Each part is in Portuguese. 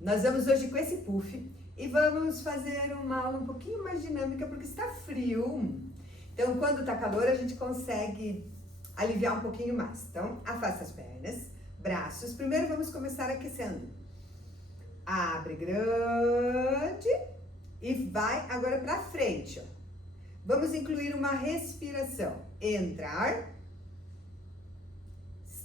Nós vamos hoje com esse puff e vamos fazer uma aula um pouquinho mais dinâmica porque está frio. Então, quando está calor, a gente consegue aliviar um pouquinho mais. Então, afasta as pernas, braços. Primeiro, vamos começar aquecendo. Abre grande e vai agora para frente, ó. Vamos incluir uma respiração. Entrar.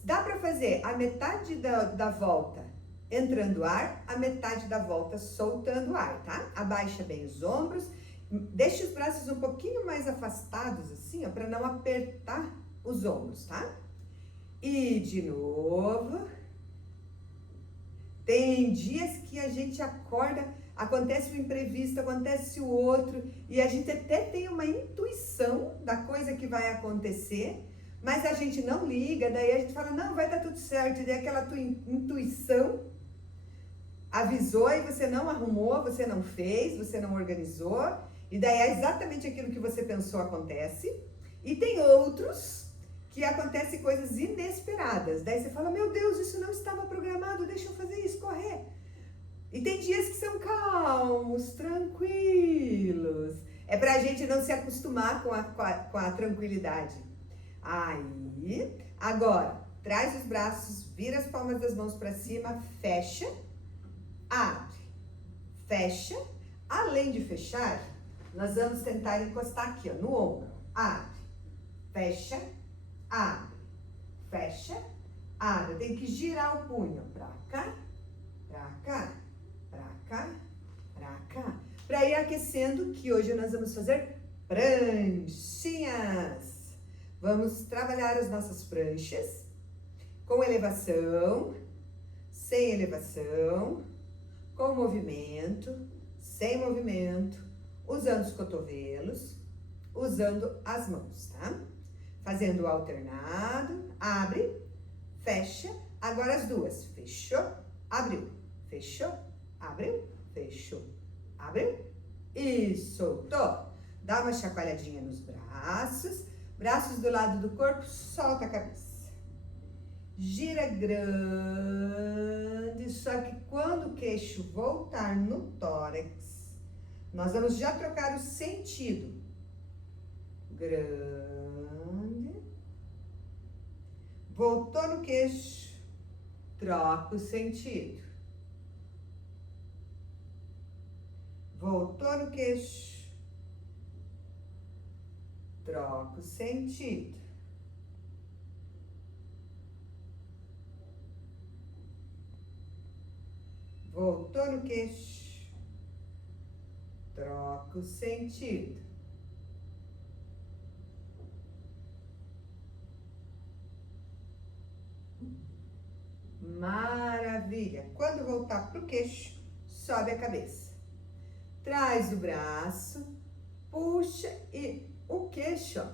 Dá para fazer a metade da volta entrando ar, a metade da volta soltando ar, tá? Abaixa bem os ombros, deixa os braços um pouquinho mais afastados assim, ó, para não apertar os ombros, tá? E de novo. Tem dias que a gente acorda, acontece um imprevisto, acontece o outro, e a gente até tem uma intuição da coisa que vai acontecer, mas a gente não liga, daí a gente fala, não, vai dar tudo certo, e daí aquela tua intuição avisou e você não arrumou, você não fez, você não organizou, e daí é exatamente aquilo que você pensou acontece. E tem outros que acontecem coisas inesperadas, daí você fala, meu Deus, isso não estava programado, deixa eu fazer isso, correr. E tem dias que são calmos, tranquilos, é pra gente não se acostumar com a tranquilidade. Aí, agora, traz os braços, vira as palmas das mãos para cima, fecha, abre, fecha. Além de fechar, nós vamos tentar encostar aqui, ó, no ombro. Abre, fecha, abre, fecha, abre. Tem que girar o punho pra cá, pra cá, pra cá, pra cá. Pra ir aquecendo, que hoje nós vamos fazer pranchinhas. Vamos trabalhar as nossas pranchas com elevação, sem elevação, com movimento, sem movimento, usando os cotovelos, usando as mãos, tá? Fazendo alternado, abre, fecha, agora as duas, fechou, abriu, fechou, abriu, fechou, abriu e soltou. Dá uma chacoalhadinha nos braços, braços do lado do corpo, solta a cabeça. Gira grande, só que quando o queixo voltar no tórax, nós vamos já trocar o sentido. Grande. Voltou no queixo, troca o sentido. Voltou no queixo, troca o sentido. Voltou no queixo, troca o sentido. Maravilha! Quando voltar pro queixo, sobe a cabeça. Traz o braço, puxa e o queixo, ó.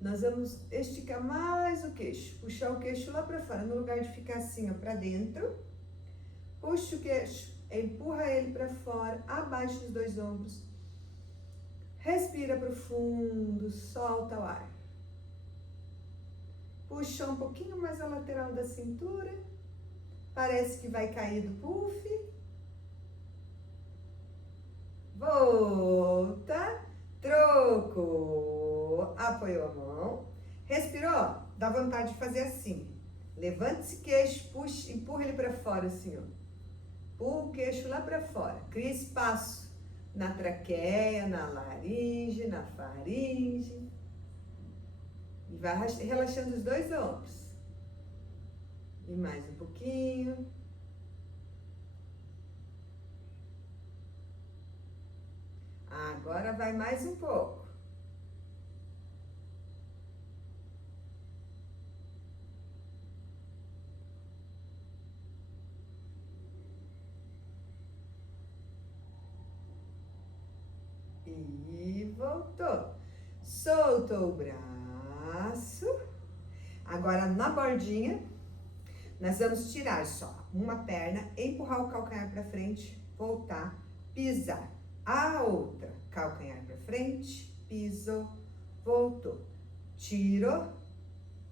Nós vamos esticar mais o queixo, puxar o queixo lá para fora, no lugar de ficar assim, ó, para dentro. Puxa o queixo, empurra ele para fora, abaixa os dois ombros. Respira profundo, solta o ar. Puxa um pouquinho mais a lateral da cintura. Parece que vai cair do puff. Volta, trocou, apoiou a mão. Respirou? Dá vontade de fazer assim. Levanta esse queixo, puxa, empurra ele para fora assim, ó. O queixo lá para fora, cria espaço na traqueia, na laringe, na faringe. E vai relaxando os dois ombros. E mais um pouquinho. Agora vai mais um pouco. E voltou. Soltou o braço. Agora na bordinha, nós vamos tirar só uma perna, empurrar o calcanhar para frente, voltar, pisar. A outra, calcanhar para frente, pisou, voltou. Tirou,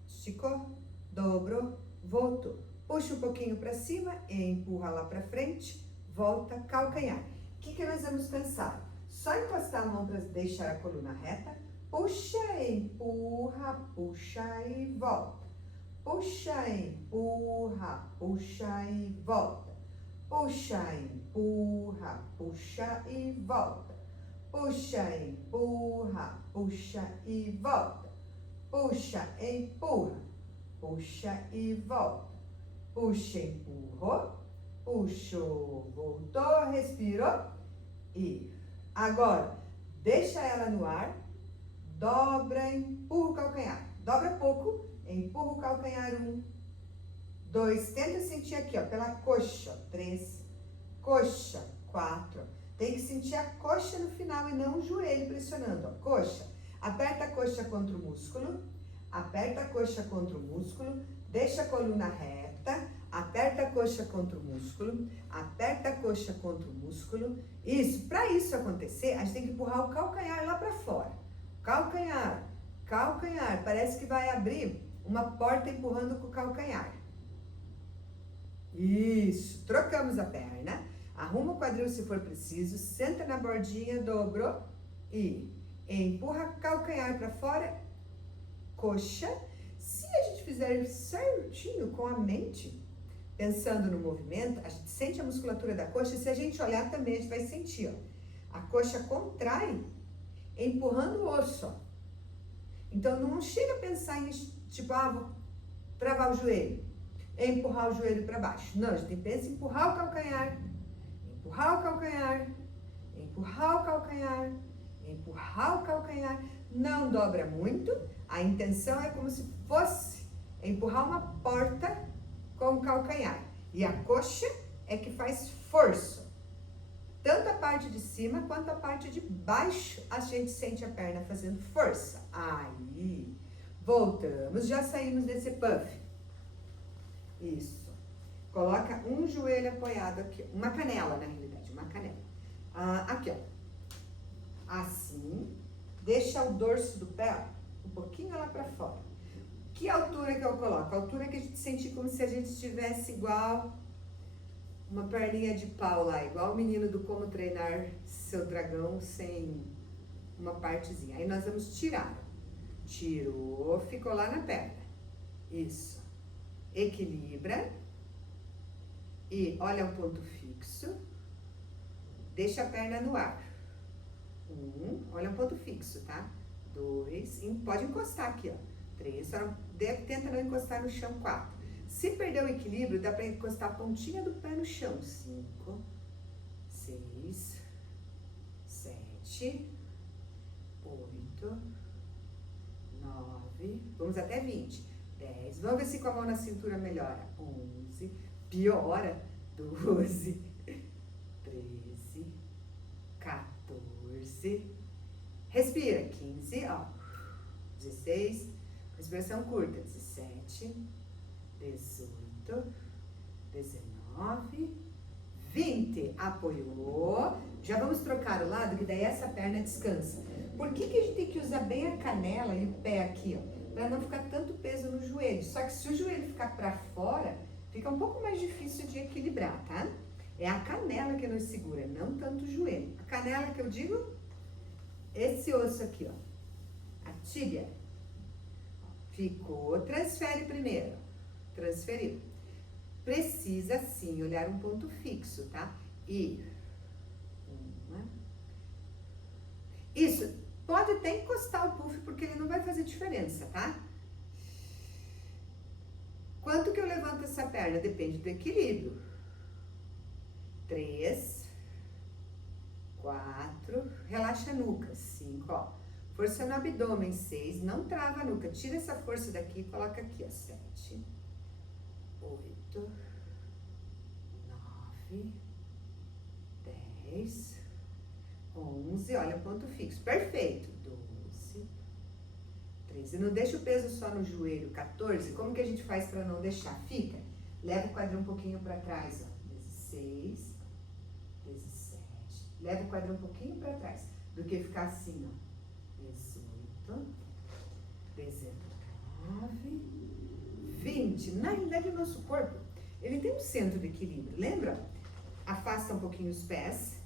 esticou, dobrou, voltou. Puxa um pouquinho para cima, empurra lá para frente, volta, calcanhar. O que nós vamos pensar? Só encostar a mão para deixar a coluna reta, puxa, empurra, puxa e volta. Puxa, empurra, puxa e volta. Puxa, empurra, puxa e volta. Puxa, empurra, puxa e volta. Puxa, empurra, puxa e volta. Puxa, empurrou, puxou, voltou, respirou e agora deixa ela no ar, dobra, empurra o calcanhar. Dobra pouco, empurra o calcanhar 1, 2, tenta sentir aqui, ó, pela coxa, 3, coxa, 4. Tem que sentir a coxa no final e não o joelho pressionando, ó, coxa. Aperta a coxa contra o músculo, aperta a coxa contra o músculo, deixa a coluna reta, aperta a coxa contra o músculo, aperta a coxa contra o músculo. Isso, para isso acontecer, a gente tem que empurrar o calcanhar lá para fora. Calcanhar, calcanhar, parece que vai abrir uma porta empurrando com o calcanhar. Isso, trocamos a perna, arruma o quadril se for preciso, senta na bordinha, dobrou e empurra calcanhar para fora, coxa. Se a gente fizer certinho com a mente, pensando no movimento, a gente sente a musculatura da coxa. Se a gente olhar também, a gente vai sentir, ó, a coxa contrai, empurrando o osso, ó. Então, não chega a pensar em, tipo, vou travar o joelho, empurrar o joelho para baixo. Não, a gente pensa em empurrar o calcanhar, empurrar o calcanhar, empurrar o calcanhar, empurrar o calcanhar. Não dobra muito. A intenção é como se fosse empurrar uma porta com o calcanhar. E a coxa é que faz força. Tanto a parte de cima quanto a parte de baixo, a gente sente a perna fazendo força. Aí, voltamos, já saímos desse puff. Isso. Coloca um joelho apoiado aqui, uma canela na realidade, uma canela. Aqui, ó. Assim, deixa o dorso do pé um pouquinho lá pra fora. Que altura que eu coloco? A altura que a gente sente como se a gente estivesse igual uma perninha de pau lá, igual o menino do Como Treinar Seu Dragão sem uma partezinha. Aí nós vamos tirar. Tirou, ficou lá na perna. Isso. Equilibra. E olha o ponto fixo. Deixa a perna no ar. 1, olha o ponto fixo, tá? 2, pode encostar aqui, ó. 3, só tenta não encostar no chão. 4. Se perder o equilíbrio, dá para encostar a pontinha do pé no chão. 5, 6, 7, 8, 9, vamos até 20. 10, vamos ver se com a mão na cintura melhora. 11, piora. 12, 13, 14, respira. 15, ó. 16, respiração curta. 17, 18, 19, 20. Apoiou. Já vamos trocar o lado, que daí essa perna descansa. Por que a gente tem que usar bem a canela e o pé aqui, ó? Para não ficar tanto peso no joelho. Só que se o joelho ficar para fora, fica um pouco mais difícil de equilibrar, tá? É a canela que nos segura, não tanto o joelho. A canela que eu digo, esse osso aqui, ó. A tíbia. Ficou, transfere primeiro. Transferiu. Precisa sim olhar um ponto fixo, tá? E isso, pode até encostar o puff, porque ele não vai fazer diferença, tá? Quanto que eu levanto essa perna? Depende do equilíbrio. 3, 4, relaxa a nuca. 5, ó. Força no abdômen. 6, não trava a nuca. Tira essa força daqui e coloca aqui, ó. 7, 8, 9, 10, 11, olha, ponto fixo. Perfeito. 12, 13. Não deixa o peso só no joelho. 14. Como que a gente faz para não deixar? Fica. Leva o quadril um pouquinho para trás, ó. 16, 17. Leva o quadril um pouquinho para trás. Do que ficar assim, ó. 18, 19, 20. Na realidade, o nosso corpo, ele tem um centro de equilíbrio. Lembra? afasta um pouquinho os pés.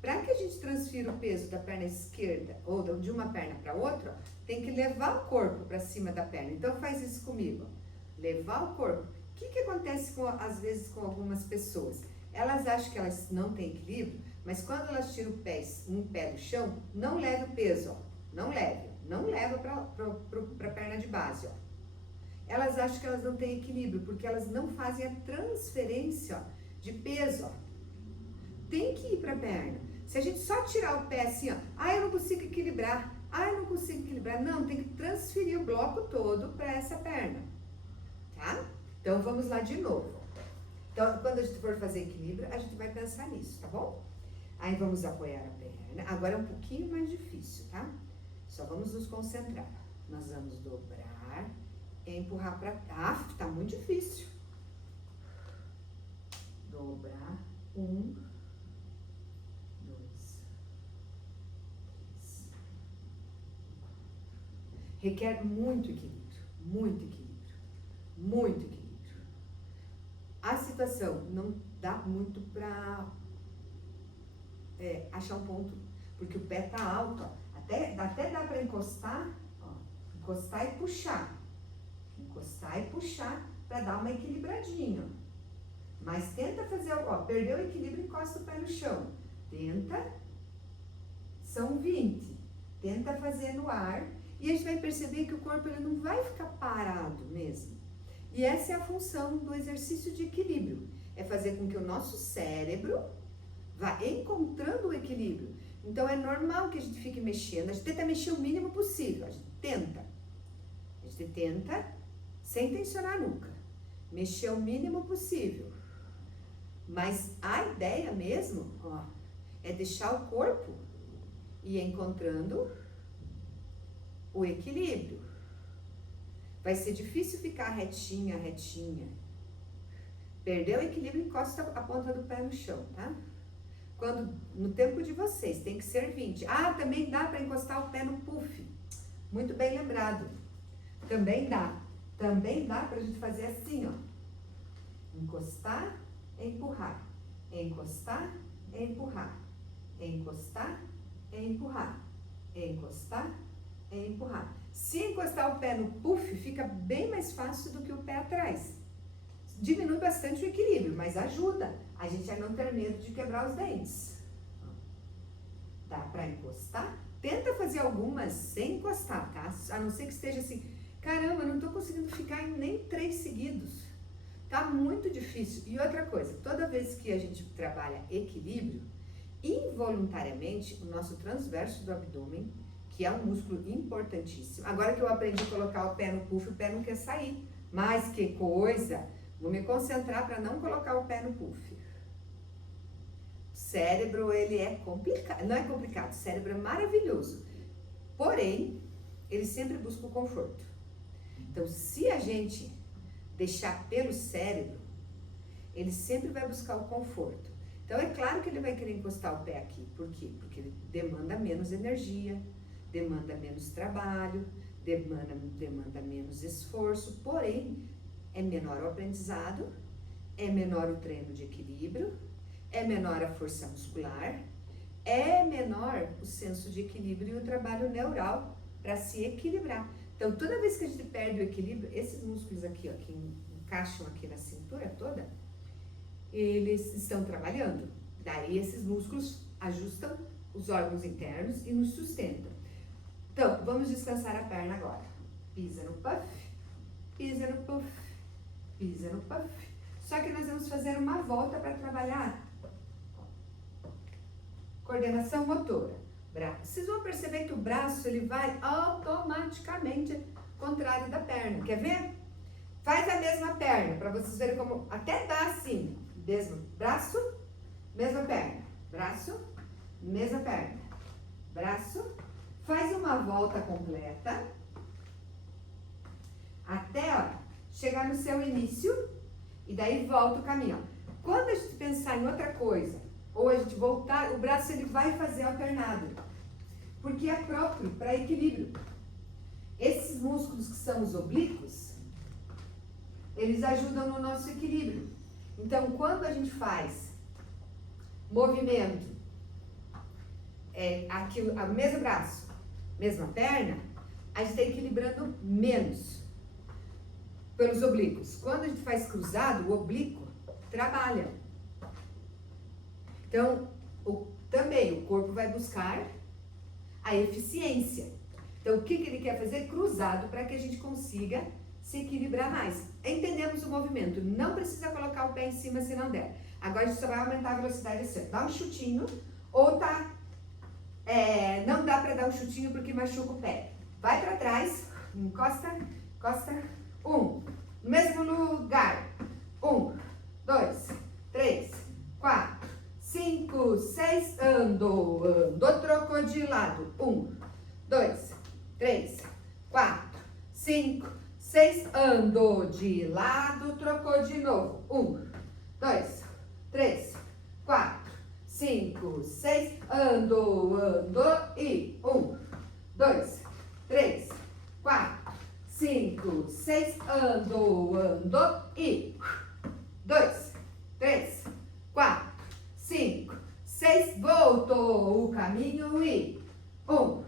Para que a gente transfira o peso da perna esquerda ou de uma perna para outra, tem que levar o corpo para cima da perna. Então faz isso comigo. Levar o corpo. O que acontece às vezes com algumas pessoas? Elas acham que elas não têm equilíbrio, mas quando elas tiram um pé do chão, não leva o peso, ó. Não leva para a perna de base, ó. Elas acham que elas não têm equilíbrio, porque elas não fazem a transferência, ó, de peso, ó. Tem que ir para a perna. Se a gente só tirar o pé assim, ó, eu não consigo equilibrar, não, tem que transferir o bloco todo para essa perna, tá? Então vamos lá de novo. Então, quando a gente for fazer equilíbrio, a gente vai pensar nisso, tá bom? Aí vamos apoiar a perna. Agora é um pouquinho mais difícil, tá? Só vamos nos concentrar. Nós vamos dobrar e empurrar para... tá muito difícil. Dobrar. 1, 2, 3. Requer muito equilíbrio, muito equilíbrio, muito equilíbrio. A situação não dá muito para achar um ponto, porque o pé tá alto, ó. Até dá para encostar, ó, encostar e puxar para dar uma equilibradinha, ó. Mas tenta fazer, ó, perdeu o equilíbrio, encosta o pé no chão. Tenta, são 20. Tenta fazer no ar e a gente vai perceber que o corpo ele não vai ficar parado mesmo. E essa é a função do exercício de equilíbrio. É fazer com que o nosso cérebro vá encontrando o equilíbrio. Então é normal que a gente fique mexendo. A gente tenta mexer o mínimo possível. A gente tenta sem tensionar nunca. Mexer o mínimo possível. Mas a ideia mesmo, ó, é deixar o corpo ir encontrando o equilíbrio. Vai ser difícil ficar retinha. Perdeu o equilíbrio, encosta a ponta do pé no chão, tá? Quando, no tempo de vocês, tem que ser 20. Também dá para encostar o pé no puff. Muito bem lembrado. Também dá para a gente fazer assim, ó. Encostar, empurrar. Encostar, empurrar. Encostar, empurrar. Encostar, empurrar. Se encostar o pé no puff, fica bem mais fácil do que o pé atrás. Diminui bastante o equilíbrio, mas ajuda a gente a não ter medo de quebrar os dentes. Dá para encostar? Tenta fazer algumas sem encostar, tá? A não ser que esteja assim, caramba, não tô conseguindo ficar em nem 3 seguidos. Tá muito difícil. E outra coisa, toda vez que a gente trabalha equilíbrio, involuntariamente, o nosso transverso do abdômen, que é um músculo importantíssimo. Agora que eu aprendi a colocar o pé no puff, o pé não quer sair. Mas que coisa! Vou me concentrar para não colocar o pé no puff. O cérebro, ele é complicado. Não é complicado, o cérebro é maravilhoso. Porém, ele sempre busca o conforto. Então, se a gente deixar pelo cérebro, ele sempre vai buscar o conforto. Então, é claro que ele vai querer encostar o pé aqui. Por quê? Porque ele demanda menos energia, demanda menos trabalho, demanda menos esforço, porém, é menor o aprendizado, é menor o treino de equilíbrio, é menor a força muscular, é menor o senso de equilíbrio e o trabalho neural para se equilibrar. Então, toda vez que a gente perde o equilíbrio, esses músculos aqui, ó, que encaixam aqui na cintura toda, eles estão trabalhando. Daí, esses músculos ajustam os órgãos internos e nos sustentam. Então, vamos descansar a perna agora. Pisa no puff, pisa no puff, pisa no puff. Só que nós vamos fazer uma volta para trabalhar coordenação motora. Vocês vão perceber que o braço ele vai automaticamente contrário da perna. Quer ver? Faz a mesma perna, para vocês verem como até dá assim. Mesmo braço, mesma perna. Braço, mesma perna. Braço. Faz uma volta completa. Até, ó, chegar no seu início. E daí volta o caminho. Ó. Quando a gente pensar em outra coisa, ou a gente voltar, o braço ele vai fazer alternado. Porque é próprio para equilíbrio. Esses músculos que são os oblíquos, eles ajudam no nosso equilíbrio. Então, quando a gente faz movimento, aqui o mesmo braço, mesma perna, a gente está equilibrando menos pelos oblíquos. Quando a gente faz cruzado, o oblíquo trabalha. Então, também o corpo vai buscar a eficiência. Então, o que ele quer fazer? Cruzado, para que a gente consiga se equilibrar mais. Entendemos o movimento, não precisa colocar o pé em cima se não der. Agora a gente só vai aumentar a velocidade assim, dá um chutinho, ou não dá para dar um chutinho porque machuca o pé. Vai para trás, encosta, encosta, no mesmo lugar. 1, 2, 3, 4, 5, 6, andou, trocou de lado. 1, 2, 3, 4, 5, 6, andou de lado, trocou de novo. 1, 2, 3, 4, 5, 6, andou e 1, 2, 3, 4, 5, 6, andou e 2, 3, 4, 5, 6, voltou o caminho e 1,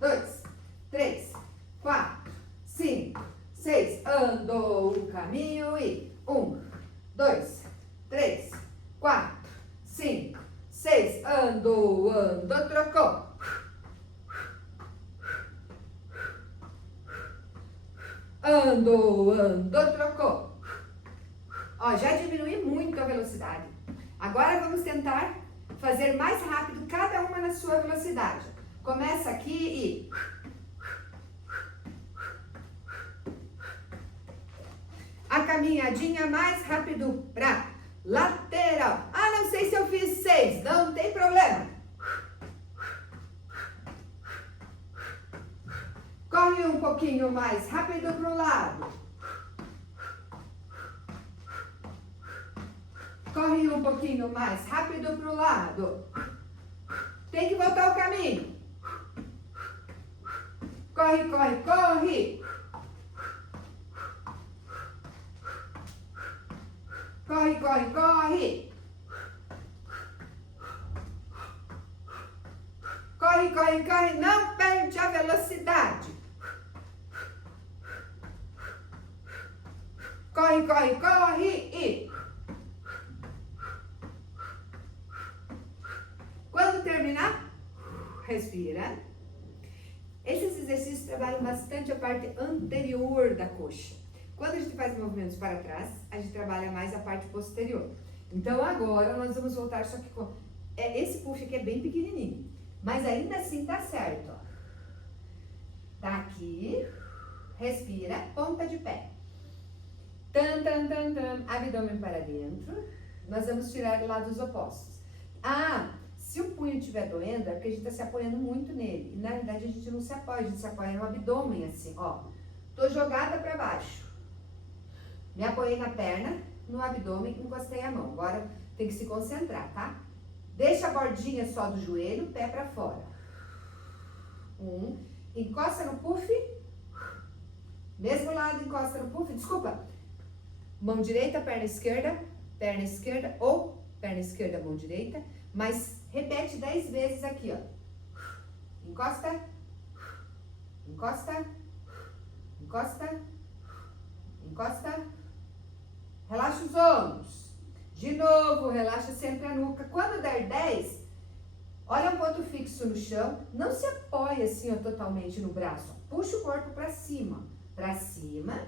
2, 3, 4, 5, 6, andou o caminho e 1, 2, 3, 4, 5, 6, andou, trocou. Andou, trocou. Ó, já diminui muito a velocidade. Agora vamos tentar fazer mais rápido cada uma na sua velocidade. Começa aqui e... a caminhadinha mais rápido pra lateral. Ah, não sei se eu fiz 6, não tem problema. Corre um pouquinho mais rápido pro lado. Corre um pouquinho mais rápido pro lado. Tem que voltar o caminho. Corre, corre, corre. Corre, corre, corre. Corre, corre, corre. Não perde a velocidade. Corre, corre, corre e... quando terminar, respira. Esses exercícios trabalham bastante a parte anterior da coxa. Quando a gente faz movimentos para trás, a gente trabalha mais a parte posterior. Então agora nós vamos voltar, só que com... esse puff aqui é bem pequenininho, mas ainda assim tá certo, ó. Daqui, respira, ponta de pé. Tan, tan, tan, tan, abdômen para dentro. Nós vamos tirar lados opostos. Ah, se o punho estiver doendo, é porque a gente está se apoiando muito nele. E na verdade a gente não se apoia, a gente se apoia no abdômen, assim, ó. Tô jogada para baixo. Me apoiei na perna, no abdômen, encostei a mão. Agora tem que se concentrar, tá? Deixa a bordinha só do joelho, pé para fora. Encosta no puff. Mesmo lado, encosta no puff. Desculpa. Mão direita, perna esquerda ou perna esquerda, mão direita. Mas repete 10 vezes aqui, ó. Encosta. Encosta. Encosta. Encosta. Relaxa os ombros. De novo, relaxa sempre a nuca. Quando der 10, olha um ponto fixo no chão. Não se apoia assim, ó, totalmente no braço. Puxa o corpo para cima. Para cima.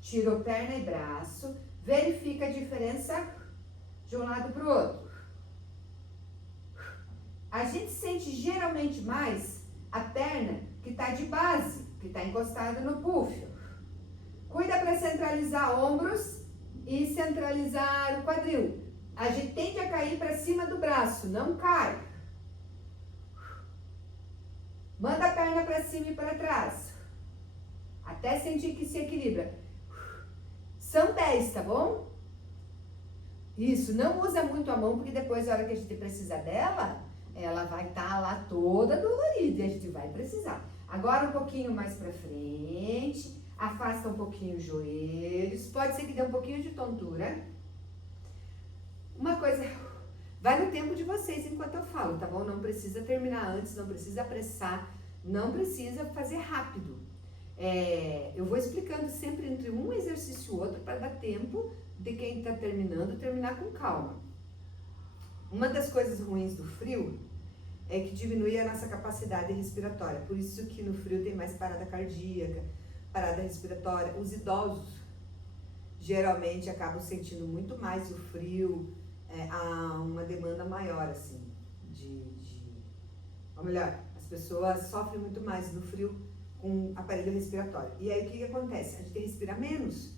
Tirou perna e braço. Verifica a diferença de um lado para o outro. A gente sente geralmente mais a perna que está de base, que está encostada no puff. Cuida para centralizar ombros e centralizar o quadril. A gente tende a cair para cima do braço, não cai. Manda a perna para cima e para trás. Até sentir que se equilibra. São 10, tá bom? Isso, não usa muito a mão, porque depois, na hora que a gente precisar dela, ela vai estar lá toda dolorida e a gente vai precisar. Agora um pouquinho mais pra frente, afasta um pouquinho os joelhos, pode ser que dê um pouquinho de tontura. Uma coisa Vai no tempo de vocês enquanto eu falo, tá bom? Não precisa terminar antes, não precisa apressar, não precisa fazer rápido. Eu vou explicando sempre entre um exercício e outro para dar tempo de quem está terminando terminar com calma. Uma das coisas ruins do frio é que diminui a nossa capacidade respiratória. Por isso que no frio tem mais parada cardíaca, parada respiratória. Os idosos geralmente acabam sentindo muito mais o frio, há uma demanda maior, assim, ou melhor, as pessoas sofrem muito mais no frio com aparelho respiratório. E aí o que acontece? A gente respira menos.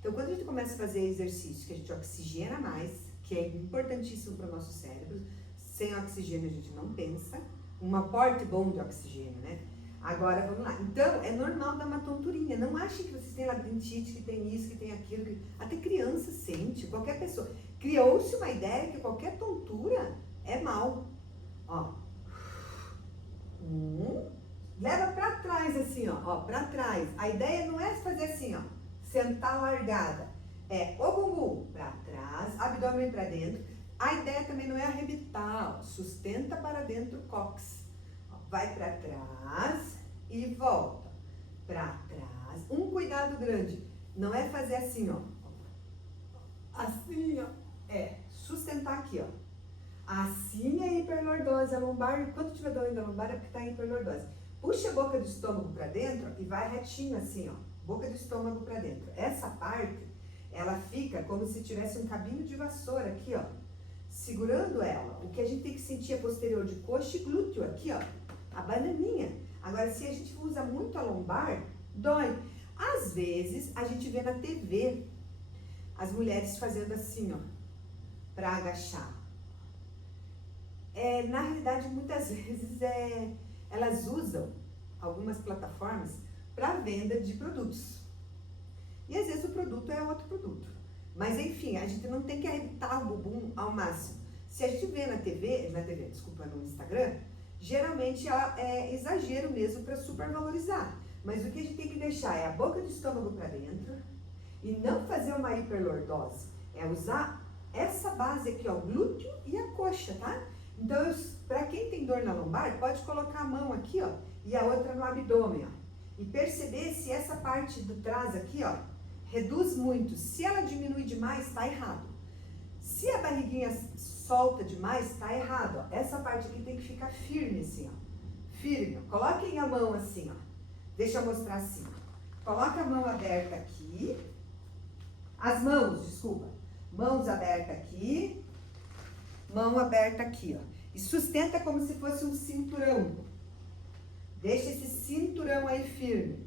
Então quando a gente começa a fazer exercício, que a gente oxigena mais, que é importantíssimo para o nosso cérebro, sem oxigênio a gente não pensa, um aporte bom de oxigênio, né? Agora, vamos lá. Então, é normal dar uma tonturinha. Não ache que vocês têm labirintite, que tem isso, que tem aquilo. Até criança sente, qualquer pessoa. Criou-se uma ideia que qualquer tontura é mal. Ó. Leva pra trás, assim, ó. Pra trás. A ideia não é fazer assim, ó. Sentar largada. É o bumbum pra trás, abdômen pra dentro. A ideia também não é arrebitar, ó. Sustenta para dentro o cóccix. Vai para trás e volta para trás. Um cuidado grande, não é fazer assim, ó. Assim, ó. Sustentar aqui, ó. Assim é hiperlordose. A lombar, quando tiver doendo a lombar é porque tá em hiperlordose. Puxa a boca do estômago para dentro e vai retinho assim, ó. Boca do estômago para dentro. Essa parte, ela fica como se tivesse um cabinho de vassoura aqui, ó. Segurando ela. O que a gente tem que sentir é posterior de coxa e glúteo aqui, ó. A bananinha. Agora, se a gente usa muito a lombar, dói. Às vezes, a gente vê na TV as mulheres fazendo assim, ó, para agachar. Na realidade, muitas vezes, elas usam algumas plataformas para venda de produtos. E às vezes o produto é outro produto. Mas, enfim, a gente não tem que arrebitar o bumbum ao máximo. Se a gente vê no Instagram, geralmente é exagero mesmo para supervalorizar. Mas o que a gente tem que deixar é a boca do estômago para dentro e não fazer uma hiperlordose. É usar essa base aqui, ó, glúteo e a coxa, tá? Então, para quem tem dor na lombar, pode colocar a mão aqui, ó, e a outra no abdômen, ó. E perceber se essa parte do trás aqui, ó, reduz muito. Se ela diminui demais, tá errado. Se a barriguinha solta demais, tá errado, ó. Essa parte aqui tem que ficar firme, assim, ó. Firme, ó. Coloquem a mão assim, ó. Deixa eu mostrar assim, ó. Coloca a mão aberta aqui. As mãos, desculpa. Mãos abertas aqui. Mão aberta aqui, ó. E sustenta como se fosse um cinturão. Deixa esse cinturão aí firme.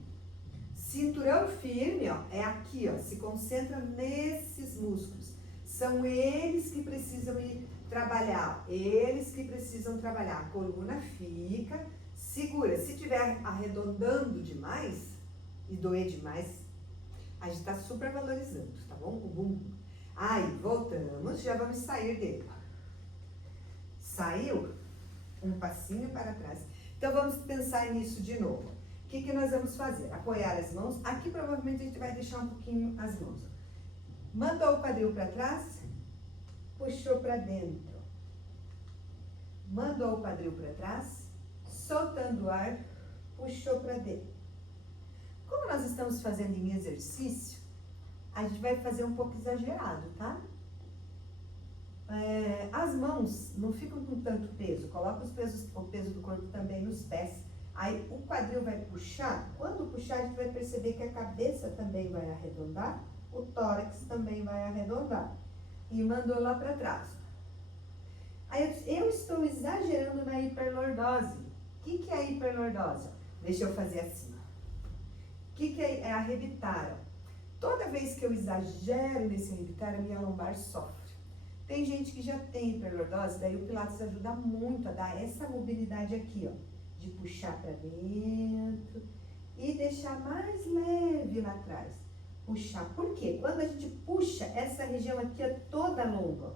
Cinturão firme, ó, é aqui, ó. Se concentra nesses músculos. São eles que precisam ir trabalhar. Eles que precisam trabalhar. A coluna fica segura. Se estiver arredondando demais e doer demais, a gente está super valorizando, tá bom? O bumbum. Aí, voltamos. Já vamos sair dele. Saiu? Um passinho para trás. Então, vamos pensar nisso de novo. O que nós vamos fazer? Apoiar as mãos. Aqui, provavelmente, a gente vai deixar um pouquinho as mãos. Mandou o quadril para trás, puxou para dentro. Mandou o quadril para trás, soltando o ar, puxou para dentro. Como nós estamos fazendo em exercício, a gente vai fazer um pouco exagerado, tá? As mãos não ficam com tanto peso. Coloca o peso do corpo também nos pés. Aí o quadril vai puxar. Quando puxar, a gente vai perceber que a cabeça também vai arredondar. O tórax também vai arredondar. E mandou lá para trás. Aí eu estou exagerando na hiperlordose. O que é a hiperlordose? Deixa eu fazer assim. O que é arrebitar? Toda vez que eu exagero nesse arrebitar, a minha lombar sofre. Tem gente que já tem hiperlordose, daí o Pilates ajuda muito a dar essa mobilidade aqui, ó. De puxar para dentro e deixar mais leve lá atrás. Puxar. Por quê? Quando a gente puxa, essa região aqui é toda longa.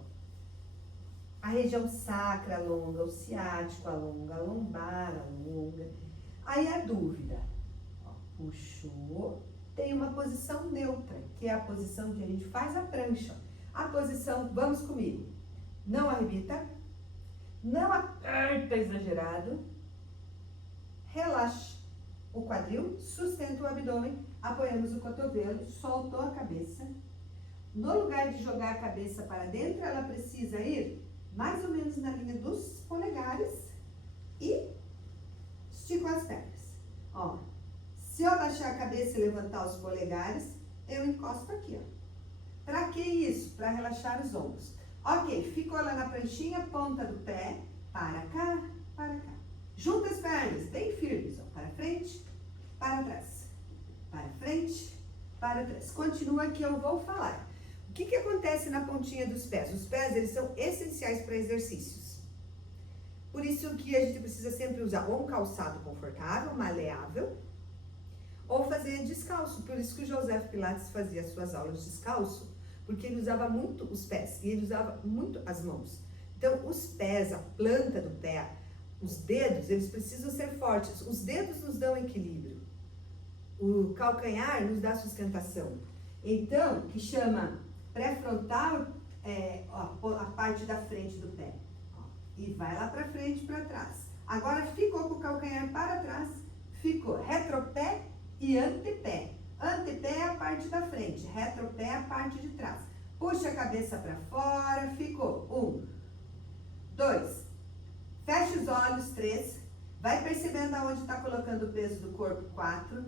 A região sacra alonga, o ciático alonga, a lombar alonga. Aí a dúvida. Ó, puxou. Tem uma posição neutra, que é a posição que a gente faz a prancha. A posição, vamos comigo. Não arrebita, não aperta exagerado, relaxa o quadril, sustenta o abdômen, apoiamos o cotovelo, soltou a cabeça. No lugar de jogar a cabeça para dentro, ela precisa ir mais ou menos na linha dos polegares e estico as pernas. Ó, se eu abaixar a cabeça e levantar os polegares, eu encosto aqui, ó. Pra que isso? Para relaxar os ombros. Ok, ficou lá na pranchinha, ponta do pé, para cá, para cá. Junta as pernas, bem firmes, ó, para frente, para trás. Para frente, para trás. Continua que eu vou falar. O que acontece na pontinha dos pés? Os pés, eles são essenciais para exercícios. Por isso que a gente precisa sempre usar ou um calçado confortável, maleável, ou fazer descalço. Por isso que o José Pilates fazia as suas aulas descalço, porque ele usava muito os pés e ele usava muito as mãos. Então, os pés, a planta do pé, os dedos, eles precisam ser fortes. Os dedos nos dão equilíbrio. O calcanhar nos dá sustentação. Então, que chama pré-frontal, a parte da frente do pé. Ó, e vai lá para frente e para trás. Agora, ficou com o calcanhar para trás, ficou retropé e antepé. Antepé é a parte da frente, retropé é a parte de trás. Puxa a cabeça para fora, ficou. 1, 2, fecha os olhos, 3. Vai percebendo aonde está colocando o peso do corpo, 4.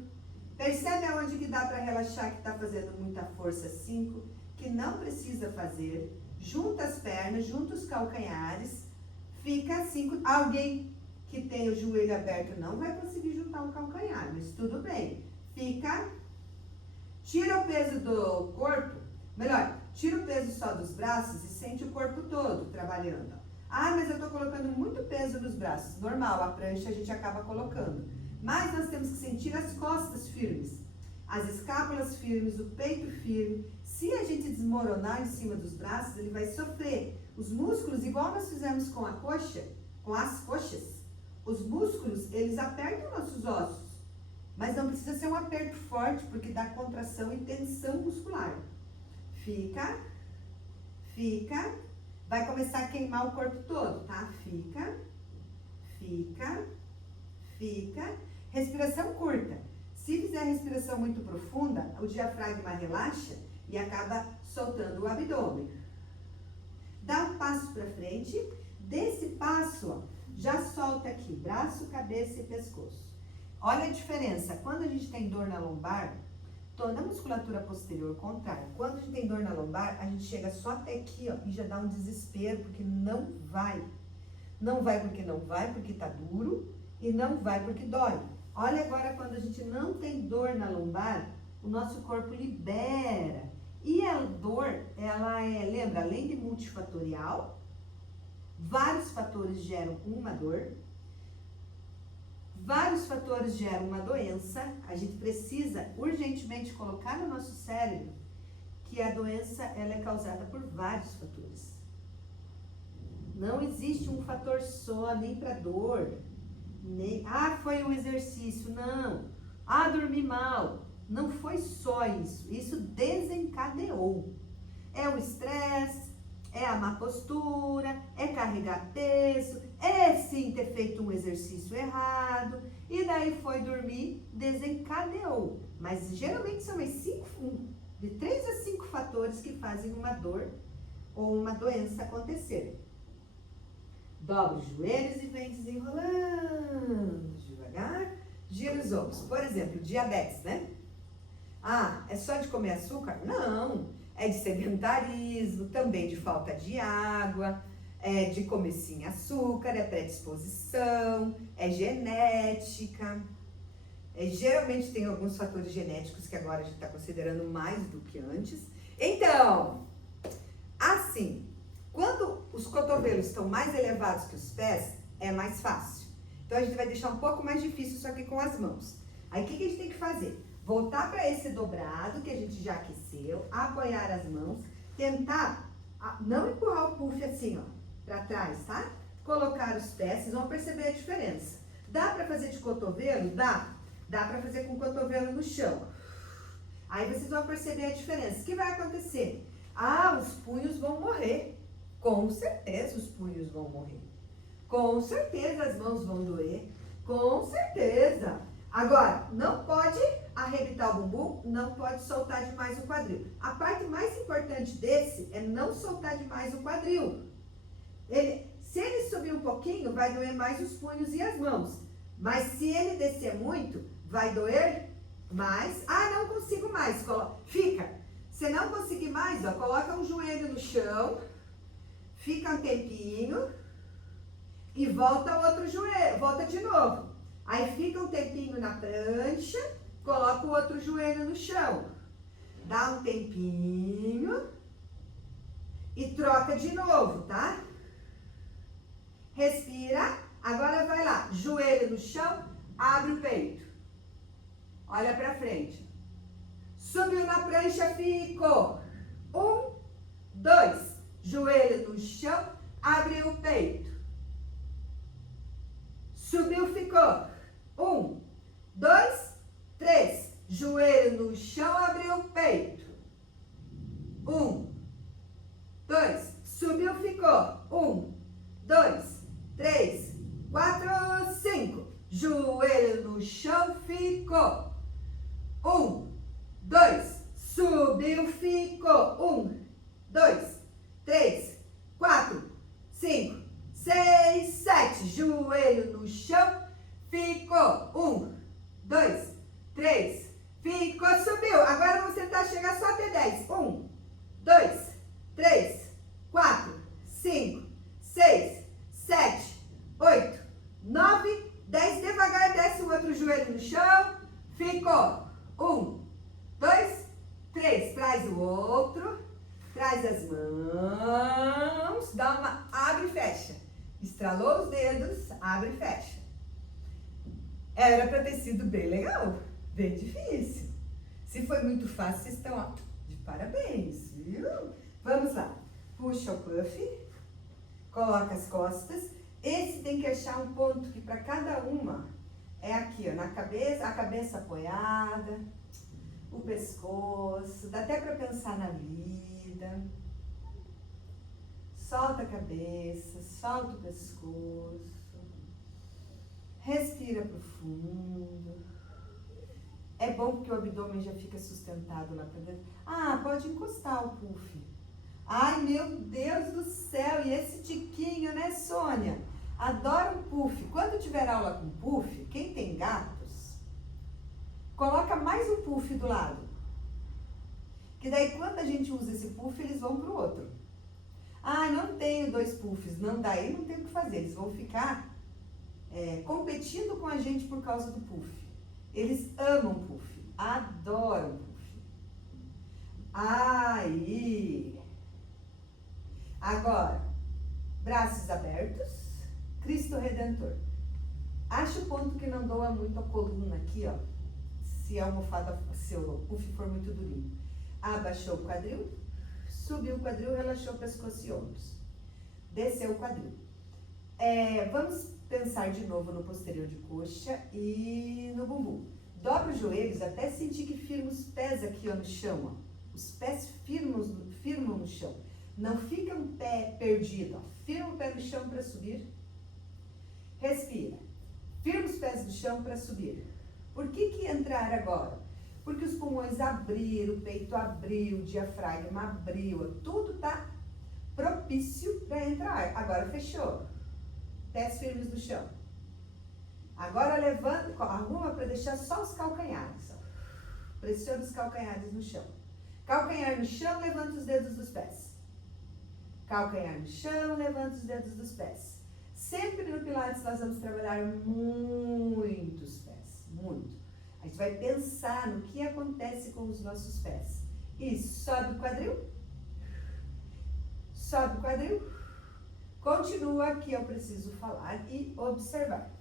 Percebe aonde que dá para relaxar, que está fazendo muita força, 5. Que não precisa fazer. Junta as pernas, junta os calcanhares, fica 5. Alguém que tem o joelho aberto não vai conseguir juntar o calcanhar, mas tudo bem. Fica... Tira o peso do corpo, melhor, tira o peso só dos braços e sente o corpo todo trabalhando. Ah, mas eu tô colocando muito peso nos braços. Normal, a prancha a gente acaba colocando. Mas nós temos que sentir as costas firmes, as escápulas firmes, o peito firme. Se a gente desmoronar em cima dos braços, ele vai sofrer. Os músculos, igual nós fizemos com a coxa, com as coxas, os músculos, eles apertam nossos ossos. Mas não precisa ser um aperto forte, porque dá contração e tensão muscular. Fica, fica, vai começar a queimar o corpo todo, tá? Fica, fica, fica. Respiração curta. Se fizer respiração muito profunda, o diafragma relaxa e acaba soltando o abdômen. Dá um passo para frente. Desse passo, ó, já solta aqui, braço, cabeça e pescoço. Olha a diferença, quando a gente tem dor na lombar, toda a musculatura posterior contrária. Quando a gente tem dor na lombar, a gente chega só até aqui, ó, e já dá um desespero, porque não vai. Não vai porque tá duro, e não vai porque dói. Olha agora, quando a gente não tem dor na lombar, o nosso corpo libera. E a dor, ela é, lembra, além de multifatorial, vários fatores geram uma dor. Vários fatores geram uma doença. A gente precisa urgentemente colocar no nosso cérebro que a doença ela é causada por vários fatores. Não existe um fator só, nem para dor, nem foi o exercício, não. Dormi mal. Não foi só isso. Isso desencadeou. É o estresse, é a má postura, é carregar peso, é sim ter feito um exercício errado, e daí foi dormir, desencadeou. Mas geralmente são de 3 a 5 fatores que fazem uma dor ou uma doença acontecer. Dobra os joelhos e vem desenrolando devagar, gira os ombros. Por exemplo, diabetes, né? É só de comer açúcar? Não. É de sedentarismo, também de falta de água, é de comer sim açúcar, é predisposição, é genética. Geralmente tem alguns fatores genéticos que agora a gente está considerando mais do que antes. Então, assim, quando os cotovelos estão mais elevados que os pés, é mais fácil. Então a gente vai deixar um pouco mais difícil isso aqui com as mãos. Aí o que a gente tem que fazer? Voltar para esse dobrado que a gente já aqueceu, apoiar as mãos, tentar não empurrar o puff assim, ó, para trás, tá? Colocar os pés, vocês vão perceber a diferença. Dá para fazer de cotovelo? Dá. Dá para fazer com o cotovelo no chão. Aí vocês vão perceber a diferença. O que vai acontecer? Os punhos vão morrer. com certeza os punhos vão morrer. Com certeza as mãos vão doer. Com certeza. Agora, não pode arrebitar o bumbum, não pode soltar demais o quadril. A parte mais importante desse é não soltar demais o quadril. Se ele subir um pouquinho, vai doer mais os punhos e as mãos. Mas se ele descer muito, vai doer mais. Ah, não consigo mais. Fica. Se não conseguir mais, ó, coloca um joelho no chão, fica um tempinho e volta o outro joelho, volta de novo. Aí fica um tempinho na prancha, coloca o outro joelho no chão. Dá um tempinho e troca de novo, tá? Respira. Agora vai lá. Joelho no chão, abre o peito. Olha pra frente. Subiu na prancha, ficou. 1, 2. Joelho no chão, abre o peito. Subiu, ficou. 1, 2, 3. Joelho no chão, abriu o peito. 1, 2. Subiu, ficou. 1, 2, 3, 4, 5. Joelho no chão, ficou. 1, 2. Subiu, ficou. 1, 2, 3, 4, 5, 6, 7. Joelho no chão, ficou. 1, 2, 3, ficou, subiu. Agora vamos tentar chegar só até 10. 1, 2, 3, 4, 5, 6, 7, 8, 9, 10. Devagar, desce o outro joelho no chão. Ficou. 1, 2, 3. Traz o outro. Traz as mãos. Abre e fecha. Estralou os dedos, abre e fecha. Era para ter sido bem legal, bem difícil. Se foi muito fácil, vocês estão, ó, de parabéns, viu? Vamos lá. Puxa o puff, coloca as costas. Esse tem que achar um ponto que para cada uma é aqui, ó, na cabeça, a cabeça apoiada, o pescoço. Dá até para pensar na vida. Solta a cabeça, solta o pescoço. Respira profundo. É bom porque o abdômen já fica sustentado lá pra dentro. Ah, pode encostar o puff. Ai, meu Deus do céu, e esse tiquinho, né, Sônia? Adoro um puff. Quando tiver aula com puff, quem tem gatos, coloca mais um puff do lado. Que daí quando a gente usa esse puff, eles vão pro outro. Ah, não tenho 2 puffs. Não, daí não tem o que fazer. Eles vão ficar competindo com a gente por causa do puff. Eles amam puff. Adoram puff. Aí. Agora, braços abertos. Cristo Redentor. Acha o ponto que não doa muito a coluna aqui, ó. Se a almofada, se o puff for muito durinho. Abaixou o quadril. Subiu o quadril, relaxou o pescoço e ombros. Desceu o quadril. Vamos pensar de novo no posterior de coxa e no bumbum. Dobra os joelhos até sentir que firma os pés aqui, ó, no chão. Ó. Os pés firmam no chão. Não fica um pé perdido. Ó. Firma o pé no chão para subir. Respira. Firma os pés no chão para subir. Por que entrar agora? Porque os pulmões abriram, o peito abriu, o diafragma abriu. Tudo está propício para entrar. Agora fechou. Pés firmes no chão. Agora levanta, arruma para deixar só os calcanhares. Ó. Pressiona os calcanhares no chão. Calcanhar no chão, levanta os dedos dos pés. Calcanhar no chão, levanta os dedos dos pés. Sempre no Pilates nós vamos trabalhar muitos pés. Muito. A gente vai pensar no que acontece com os nossos pés. E sobe o quadril. Sobe o quadril. Continua aqui, eu preciso falar e observar.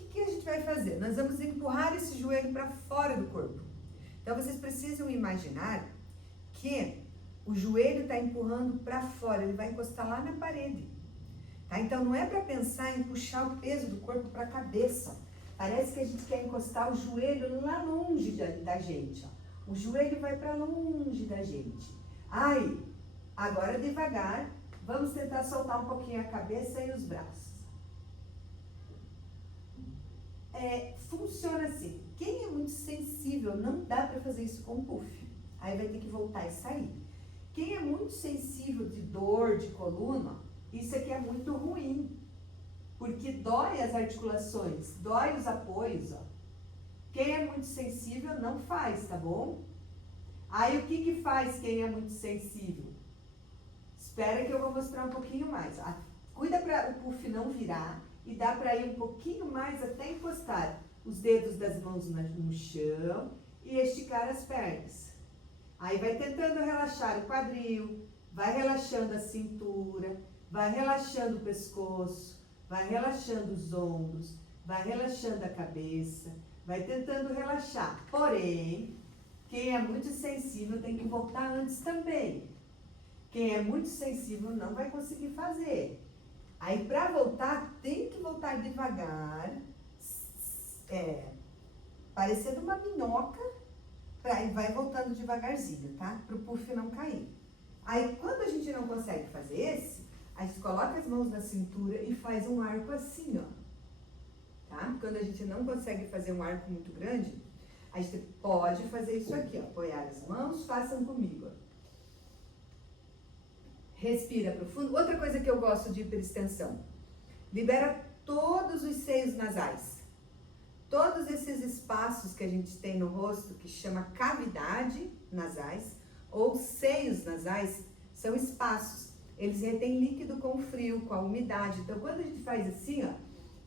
O que a gente vai fazer? Nós vamos empurrar esse joelho para fora do corpo. Então, vocês precisam imaginar que o joelho está empurrando para fora, ele vai encostar lá na parede. Tá? Então, não é para pensar em puxar o peso do corpo para a cabeça. Parece que a gente quer encostar o joelho lá longe da gente. Ó. O joelho vai para longe da gente. Aí, agora devagar, Vamos tentar soltar um pouquinho a cabeça e os braços. Funciona assim. Quem é muito sensível, não dá para fazer isso com puff. Aí vai ter que voltar e sair. Quem é muito sensível de dor, de coluna, isso aqui é muito ruim. Porque dói as articulações, dói os apoios, ó. Quem é muito sensível não faz, tá bom? Aí o que faz quem é muito sensível? Espera que eu vou mostrar um pouquinho mais. Cuida para o puff não virar e dá para ir um pouquinho mais até encostar os dedos das mãos no chão e esticar as pernas. Aí vai tentando relaxar o quadril, vai relaxando a cintura, vai relaxando o pescoço, vai relaxando os ombros, vai relaxando a cabeça, vai tentando relaxar. Porém, quem é muito sensível tem que voltar antes também. Quem é muito sensível não vai conseguir fazer. Aí, para voltar, tem que voltar devagar, parecendo uma minhoca, e vai voltando devagarzinho, tá? Para o puff não cair. Aí, quando a gente não consegue fazer esse, a gente coloca as mãos na cintura e faz um arco assim, ó. Tá? Quando a gente não consegue fazer um arco muito grande, a gente pode fazer isso aqui, ó. Apoiar as mãos, façam comigo, ó. Respira profundo. Outra coisa que eu gosto de hiperextensão. Libera todos os seios nasais. Todos esses espaços que a gente tem no rosto, que chama cavidade nasais, ou seios nasais, são espaços. Eles retêm líquido com o frio, com a umidade. Então, quando a gente faz assim, ó,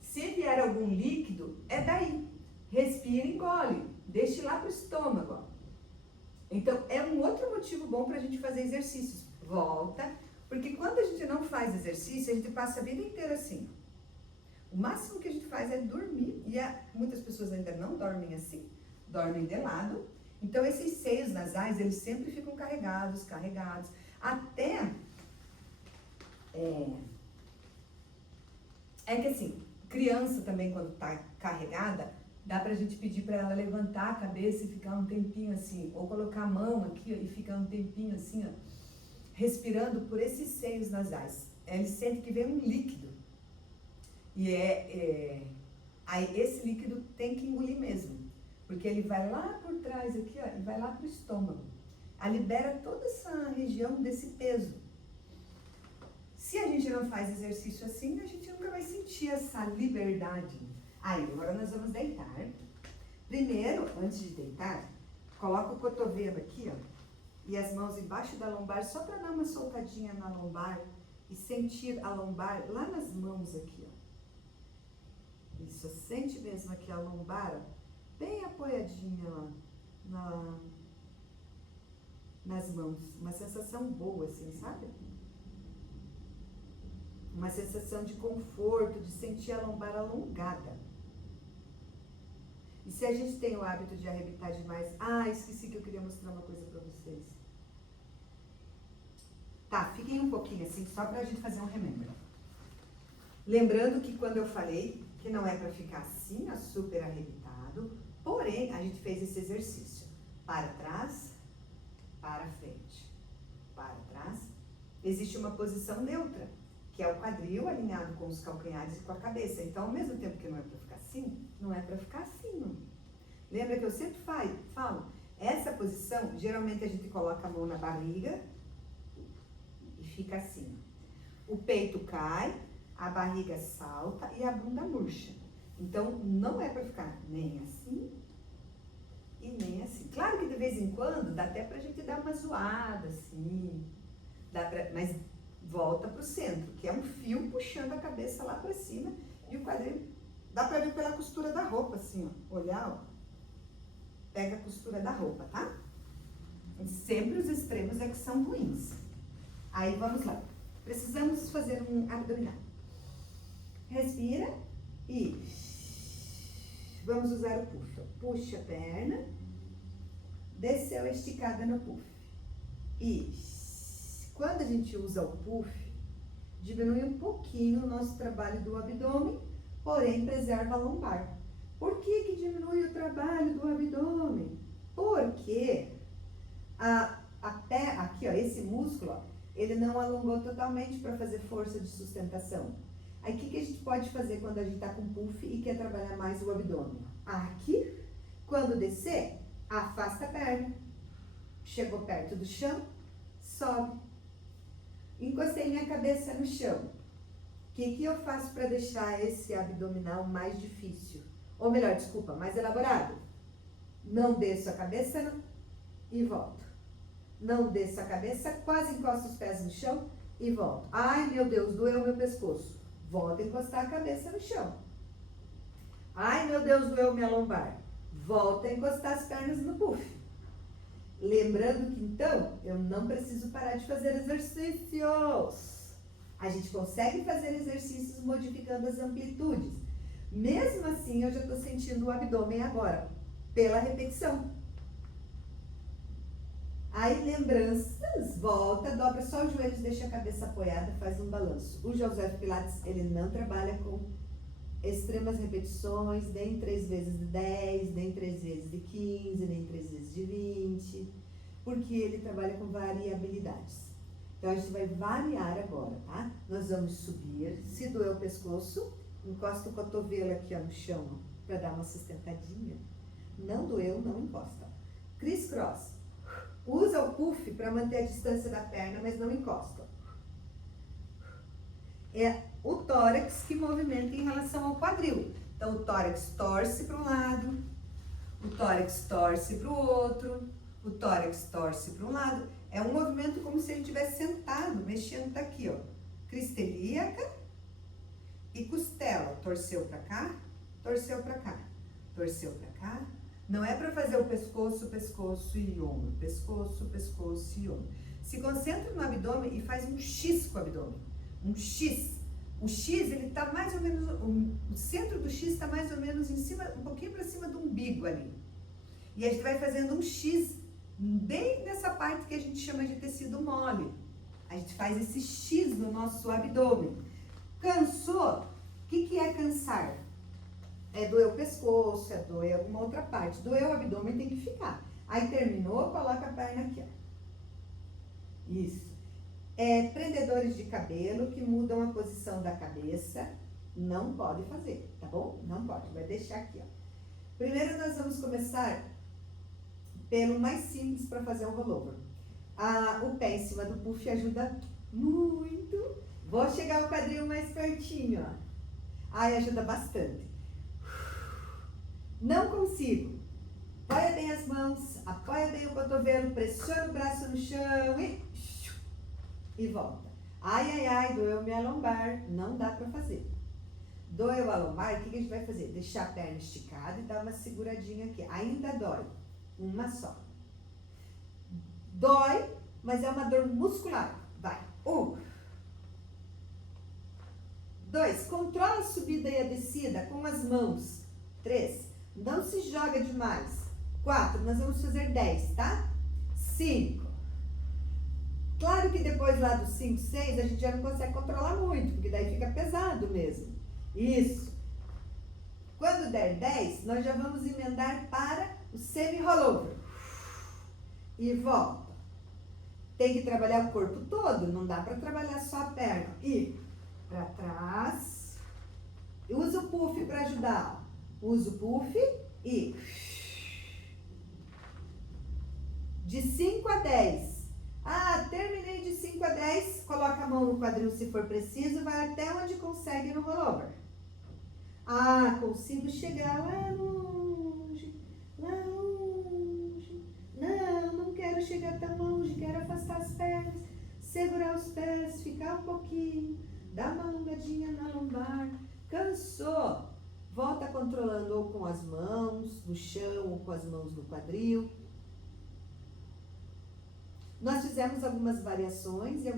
se vier algum líquido, é daí. Respira e engole. Deixe lá pro estômago, ó. Então, é um outro motivo bom para a gente fazer exercícios. Volta, porque quando a gente não faz exercício, a gente passa a vida inteira assim. O máximo que a gente faz é dormir, e muitas pessoas ainda não dormem assim, dormem de lado. Então, esses seios nasais, eles sempre ficam carregados, até... que assim, criança também, quando tá carregada, dá pra gente pedir pra ela levantar a cabeça e ficar um tempinho assim, ou colocar a mão aqui, ó, e ficar um tempinho assim, ó, respirando por esses seios nasais. Ele sente que vem um líquido. E aí esse líquido tem que engolir mesmo. Porque ele vai lá por trás aqui, ó, e vai lá pro estômago. Aí libera toda essa região desse peso. Se a gente não faz exercício assim, a gente nunca vai sentir essa liberdade. Aí, agora nós vamos deitar. Primeiro, antes de deitar, coloca o cotovelo aqui, ó, e as mãos embaixo da lombar, só para dar uma soltadinha na lombar e sentir a lombar lá nas mãos aqui, ó. Isso, sente mesmo aqui a lombar, ó, bem apoiadinha lá nas mãos. Uma sensação boa, assim, sabe? Uma sensação de conforto, de sentir a lombar alongada. E se a gente tem o hábito de arrebitar demais... esqueci que eu queria mostrar uma coisa pra vocês. Tá, fiquem um pouquinho assim, só pra gente fazer um remember. Lembrando que quando eu falei que não é pra ficar assim, ó, super arrebitado, porém, a gente fez esse exercício. Para trás, para frente. Para trás. Existe uma posição neutra, que é o quadril alinhado com os calcanhares e com a cabeça. Então, ao mesmo tempo que não é para ficar assim, não é para ficar assim, não. Lembra que eu sempre falo, essa posição, geralmente a gente coloca a mão na barriga e fica assim. O peito cai, a barriga salta e a bunda murcha. Então, não é para ficar nem assim e nem assim. Claro que de vez em quando dá até pra gente dar uma zoada, assim, mas volta pro centro, que é um fio puxando a cabeça lá pra cima e o quadril, dá pra ver pela costura da roupa, assim, ó, olhar, ó, pega a costura da roupa, tá? E sempre os extremos é que são ruins. Aí, vamos lá. Precisamos fazer um abdominal. Respira e vamos usar o puff. Puxa a perna, desceu esticada no puff. E quando a gente usa o puff, diminui um pouquinho o nosso trabalho do abdômen, porém preserva a lombar. Por que diminui o trabalho do abdômen? Porque aqui, ó, esse músculo, ó, ele não alongou totalmente para fazer força de sustentação. Aí o que a gente pode fazer quando a gente está com puff e quer trabalhar mais o abdômen? Aqui, quando descer, afasta a perna. Chegou perto do chão, sobe. Encostei minha cabeça no chão. O que eu faço para deixar esse abdominal mais difícil? Ou melhor, desculpa, mais elaborado? Não desço a cabeça e volto. Não desço a cabeça, quase encosto os pés no chão e volto. Ai, meu Deus, doeu meu pescoço. Volto a encostar a cabeça no chão. Ai, meu Deus, doeu minha lombar. Volto a encostar as pernas no puff. Lembrando que, então, eu não preciso parar de fazer exercícios. A gente consegue fazer exercícios modificando as amplitudes. Mesmo assim, eu já estou sentindo o abdômen agora, pela repetição. Aí, lembranças, volta, dobra só os joelhos, deixa a cabeça apoiada, faz um balanço. O Joseph Pilates, ele não trabalha com extremas repetições, nem 3 vezes de 10, nem 3 vezes de 15, nem 3 vezes de 20, porque ele trabalha com variabilidades. Então, a gente vai variar agora, tá? Nós vamos subir, se doer o pescoço, encosta o cotovelo aqui ó, no chão, para dar uma sustentadinha. Não doeu, não encosta. Criss-cross. Usa o puff para manter a distância da perna, mas não encosta. É o tórax que movimenta em relação ao quadril. Então, o tórax torce para um lado, o tórax torce para o outro, o tórax torce para um lado. É um movimento como se ele estivesse sentado, mexendo daqui, ó. Crista ilíaca e costela. Torceu para cá, torceu para cá, torceu para cá. Não é para fazer o pescoço, pescoço e ombro. Pescoço, pescoço e ombro. Se concentra no abdômen e faz um X com o abdômen. Um X. O X, ele tá mais ou menos, o centro do X está mais ou menos em cima, um pouquinho para cima do umbigo ali. E a gente vai fazendo um X bem nessa parte que a gente chama de tecido mole. A gente faz esse X no nosso abdômen. Cansou? O que é cansar? É doer o pescoço, é doer alguma outra parte. Doer o abdômen tem que ficar. Aí terminou, coloca a perna aqui, ó. Isso. Prendedores de cabelo que mudam a posição da cabeça, não pode fazer, tá bom? Não pode, vai deixar aqui, ó. Primeiro nós vamos começar pelo mais simples para fazer o rollover. O pé em cima do puff ajuda muito. Vou chegar o quadril mais pertinho, ó. Ai, ajuda bastante. Não consigo. Apoia bem as mãos, apoia bem o cotovelo, pressiona o braço no chão e volta. Ai, ai, ai, doeu minha lombar. Não dá pra fazer. Doeu a lombar, o que a gente vai fazer? Deixar a perna esticada e dar uma seguradinha aqui. Ainda dói. Uma só. Dói, mas é uma dor muscular. Vai. 1. 2. Controla a subida e a descida com as mãos. 3. Não se joga demais. 4, nós vamos fazer 10, tá? 5. Claro que depois lá dos 5, 6, a gente já não consegue controlar muito, porque daí fica pesado mesmo. Isso. Quando der 10, nós já vamos emendar para o semi-rollover. E volta. Tem que trabalhar o corpo todo, não dá para trabalhar só a perna. E para trás. Usa o puff para ajudar. Usa o puff e de 5 a 10. Terminei de 5 a 10. Coloca a mão no quadril se for preciso. Vai até onde consegue no rollover. Consigo chegar lá longe. Lá longe. Não quero chegar tão longe. Quero afastar as pernas. Segurar os pés. Ficar um pouquinho. Dar uma alongadinha na lombar. Cansou. Volta controlando ou com as mãos no chão ou com as mãos no quadril. Nós fizemos algumas variações e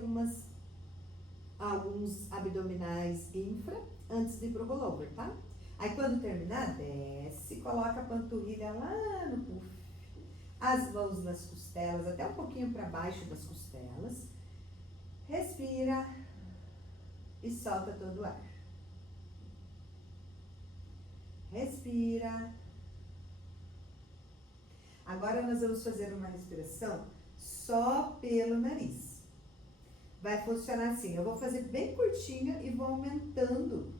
alguns abdominais infra antes de ir pro rollover, tá? Aí quando terminar, desce, coloca a panturrilha lá no puff. As mãos nas costelas, até um pouquinho para baixo das costelas. Respira e solta todo o ar. Respira. Agora nós vamos fazer uma respiração só pelo nariz. vai funcionar assim. Eu vou fazer bem curtinha e vou aumentando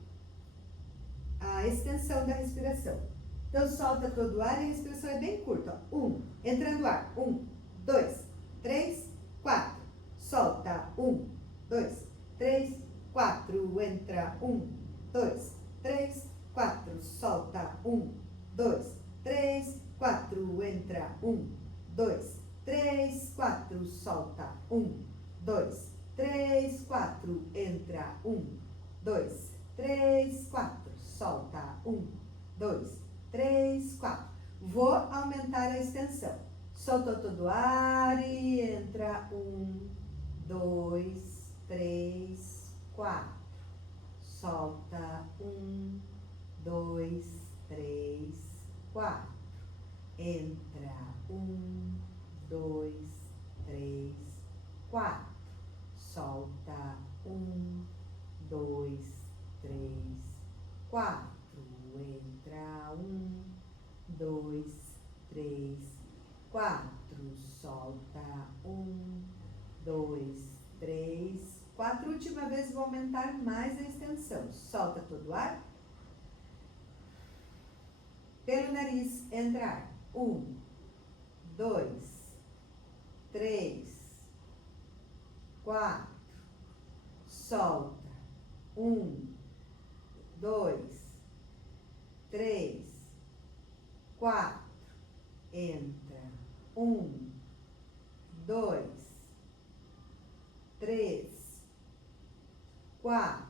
a extensão da respiração. Então, solta todo o ar e a respiração é bem curta. Ó. Entrando ar. 1, 2, 3, 4. Solta. 1, 2, 3, 4. Entra. 1, 2, 3, 4. Solta. 1, 2, 3, 4. Entra. 1, 2, 3, 4. Solta. 1, 2, 3, 4. Entra. 1, 2, 3, 4. Solta. 1, 2, 3, 4. Vou aumentar a extensão. Soltou todo o ar e entra. 1, 2, 3, 4. Solta. 1, 2, 3, 4. Entra. 1, 2, 3, 4. Solta. 1, 2, 3, 4. Entra. 1, 2, 3, 4. Solta. 1, 2, 3, 4. Última vez vou aumentar mais a extensão. Solta todo o ar. Pelo nariz, entra ar. 1, 2, 3, 4. Solta. 1, 2, 3, 4. Entra. 1, 2, 3, 4.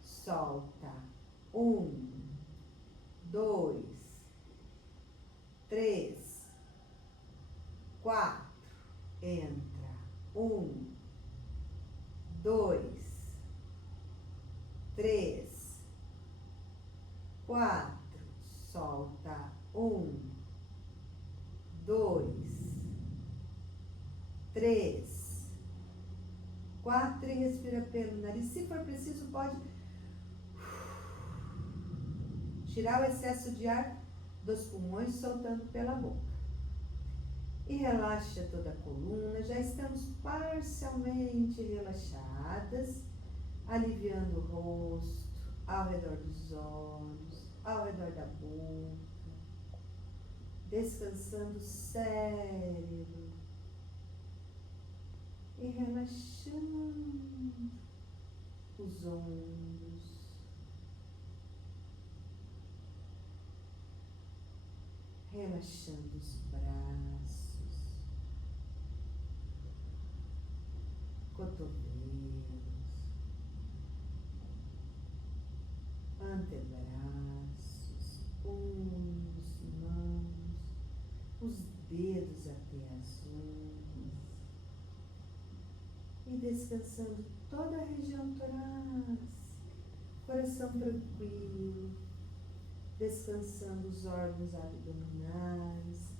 Solta. 1, 2, 3, 4. Entra. 1, 2, 3, 4. Solta. 1, 2, 3, 4. E respira pelo nariz. Se for preciso, pode tirar o excesso de ar dos pulmões, soltando pela boca. E relaxa toda a coluna. Já estamos parcialmente relaxadas, aliviando o rosto, ao redor dos olhos, ao redor da boca, descansando o cérebro e relaxando os ombros, relaxando os braços, cotovelos, antebraços, punhos, mãos, os dedos até as unhas, e descansando toda a região torácica, coração tranquilo, descansando os órgãos abdominais,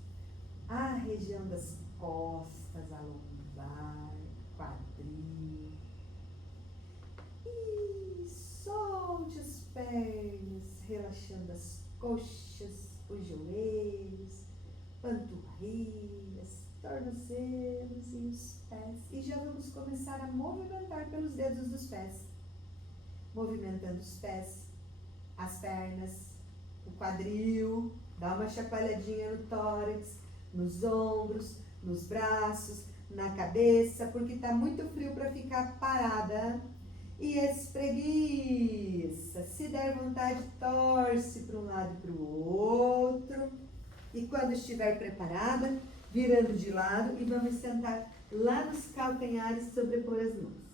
a região das costas, a lombar, quadril. E solte as pernas, relaxando as coxas, os joelhos, panturrilhas, tornozelos e os pés. E já vamos começar a movimentar pelos dedos dos pés. Movimentando os pés, as pernas, o quadril, dá uma chacoalhadinha no tórax, nos ombros, nos braços, na cabeça, porque está muito frio para ficar parada. E espreguiça. Se der vontade, torce para um lado e para o outro. E quando estiver preparada, virando de lado e vamos sentar lá nos calcanhares, sobrepor as mãos.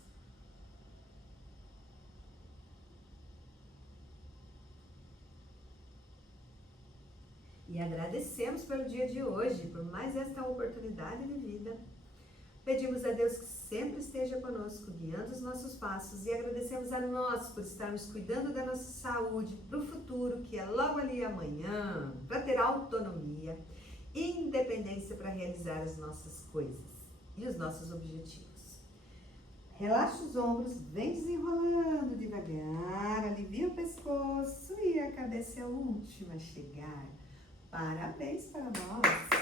E agradecemos pelo dia de hoje, por mais esta oportunidade de vida. Pedimos a Deus que sempre esteja conosco, guiando os nossos passos, e agradecemos a nós por estarmos cuidando da nossa saúde para o futuro, que é logo ali amanhã, para ter autonomia, independência para realizar as nossas coisas e os nossos objetivos. Relaxa os ombros, vem desenrolando devagar, alivia o pescoço e a cabeça é a última a chegar. Parabéns para nós!